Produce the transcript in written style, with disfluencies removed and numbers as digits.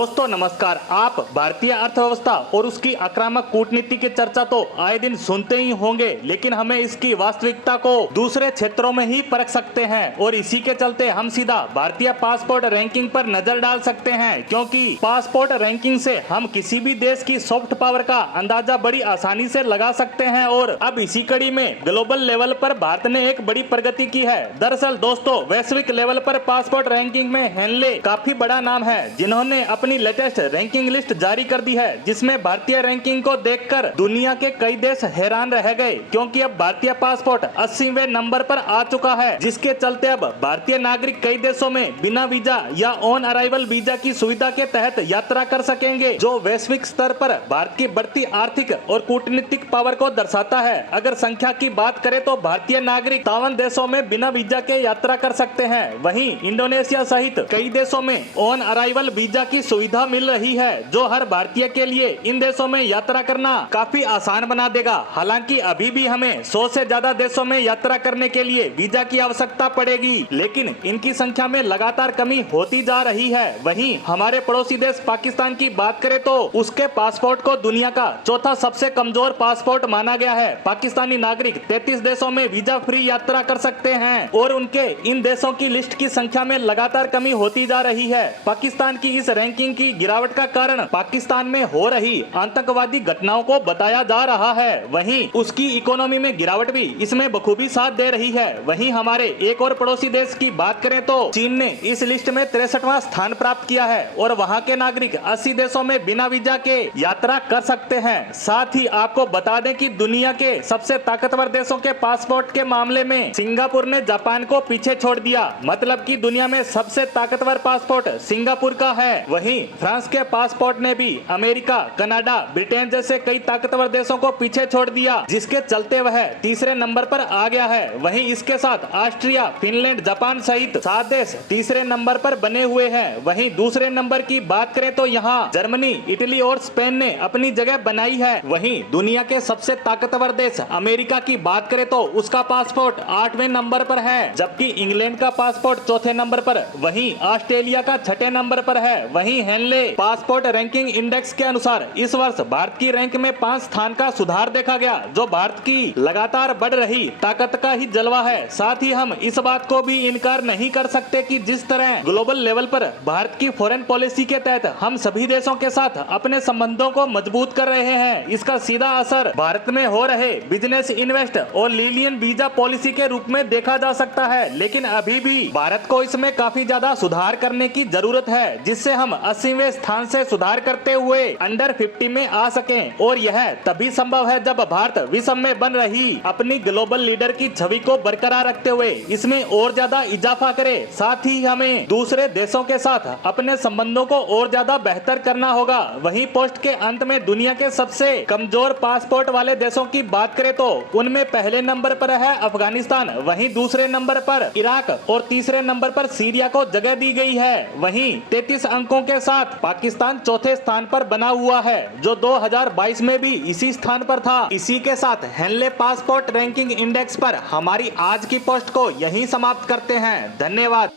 दोस्तों नमस्कार। आप भारतीय अर्थव्यवस्था और उसकी आक्रामक कूटनीति की चर्चा तो आए दिन सुनते ही होंगे, लेकिन हमें इसकी वास्तविकता को दूसरे क्षेत्रों में ही परख सकते हैं और इसी के चलते हम सीधा भारतीय पासपोर्ट रैंकिंग पर नजर डाल सकते हैं, क्योंकि पासपोर्ट रैंकिंग से हम किसी भी देश की सॉफ्ट पावर का अंदाजा बड़ी आसानी से लगा सकते हैं। और अब इसी कड़ी में ग्लोबल लेवल पर भारत ने एक बड़ी प्रगति की है। दरअसल दोस्तों, वैश्विक लेवल पर पासपोर्ट रैंकिंग में हेनले काफी बड़ा नाम है, जिन्होंने अपनी लेटेस्ट रैंकिंग लिस्ट जारी कर दी है, जिसमें भारतीय रैंकिंग को देखकर दुनिया के कई देश हैरान रह गए, क्योंकि अब भारतीय पासपोर्ट 80वें नंबर पर आ चुका है, जिसके चलते अब भारतीय नागरिक कई देशों में बिना वीजा या ऑन अराइवल वीजा की सुविधा के तहत यात्रा कर सकेंगे, जो वैश्विक स्तर पर भारत की बढ़ती आर्थिक और कूटनीतिक पावर को दर्शाता है। अगर संख्या की बात करें तो भारतीय नागरिक 53 देशों में बिना वीजा के यात्रा कर सकते हैं। वहीं इंडोनेशिया सहित कई देशों में ऑन अराइवल वीजा की सुविधा मिल रही है, जो हर भारतीय के लिए इन देशों में यात्रा करना काफी आसान बना देगा। हालांकि अभी भी हमें 100 से ज्यादा देशों में यात्रा करने के लिए वीजा की आवश्यकता पड़ेगी, लेकिन इनकी संख्या में लगातार कमी होती जा रही है। वहीं हमारे पड़ोसी देश पाकिस्तान की बात करें तो उसके पासपोर्ट को दुनिया का चौथा सबसे कमजोर पासपोर्ट माना गया है। पाकिस्तानी नागरिक 33 देशों में वीजा फ्री यात्रा कर सकते हैं और उनके इन देशों की लिस्ट की संख्या में लगातार कमी होती जा रही है। पाकिस्तान की इस रैंकिंग की गिरावट का कारण पाकिस्तान में हो रही आतंकवादी घटनाओं को बताया जा रहा है। वहीं उसकी इकोनॉमी में गिरावट भी इसमें बखूबी साथ दे रही है। वहीं हमारे एक और पड़ोसी देश की बात करें तो चीन ने इस लिस्ट में 63वां स्थान प्राप्त किया है और वहां के नागरिक 80 देशों में बिना वीजा के यात्रा कर सकते हैं। साथ ही आपको बता दें कि दुनिया के सबसे ताकतवर देशों के पासपोर्ट के मामले में सिंगापुर ने जापान को पीछे छोड़ दिया। मतलब कि दुनिया में सबसे ताकतवर पासपोर्ट सिंगापुर का है। वहीं फ्रांस के पासपोर्ट ने भी अमेरिका, कनाडा, ब्रिटेन जैसे कई ताकतवर देशों को पीछे छोड़ दिया, जिसके चलते वह तीसरे नंबर पर आ गया है। वहीं इसके साथ ऑस्ट्रिया, फिनलैंड, जापान सहित 7 देश तीसरे नंबर पर बने हुए हैं। वहीं दूसरे नंबर की बात करें तो यहाँ जर्मनी, इटली और स्पेन ने अपनी जगह बनाई है। वहीं दुनिया के सबसे ताकतवर देश अमेरिका की बात करें तो उसका पासपोर्ट 8वें नंबर पर है, जबकि इंग्लैंड का पासपोर्ट चौथे नंबर पर, वहीं ऑस्ट्रेलिया का 6ठे नंबर पर है। वहीं हेनले पासपोर्ट रैंकिंग इंडेक्स के अनुसार इस वर्ष भारत की रैंक में 5 स्थान का सुधार देखा गया, जो भारत की लगातार बढ़ रही ताकत का ही जलवा है। साथ ही हम इस बात को भी इनकार नहीं कर सकते कि जिस तरह ग्लोबल लेवल पर भारत की फॉरेन पॉलिसी के तहत हम सभी देशों के साथ अपने संबंधों को मजबूत कर रहे हैं, इसका सीधा असर भारत में हो रहे बिजनेस, इन्वेस्ट और लीनियन वीजा पॉलिसी के रूप में देखा जा सकता है। लेकिन अभी भी भारत को इसमें काफी ज्यादा सुधार करने की जरूरत है, जिससे हम 80वें स्थान से सुधार करते हुए अंडर 50 में आ सकें। और यह तभी संभव है जब भारत विश्व में बन रही अपनी ग्लोबल लीडर की छवि को बरकरार रखते हुए इसमें और ज्यादा इजाफा करे। साथ ही हमें दूसरे देशों के साथ अपने संबंधों को और ज्यादा बेहतर करना होगा। वहीं पोस्ट के अंत में दुनिया के सबसे कमजोर पासपोर्ट वाले देशों की बात करें तो उनमें पहले नंबर पर है अफगानिस्तान, वहीं दूसरे नंबर पर इराक और तीसरे नंबर पर सीरिया को जगह दी गई है। वहीं 33 अंकों के साथ पाकिस्तान चौथे स्थान पर बना हुआ है, जो 2022 में भी इसी स्थान पर था। इसी के साथ हेनले पासपोर्ट रैंकिंग इंडेक्स पर हमारी आज की पोस्ट को यहीं समाप्त करते हैं। धन्यवाद।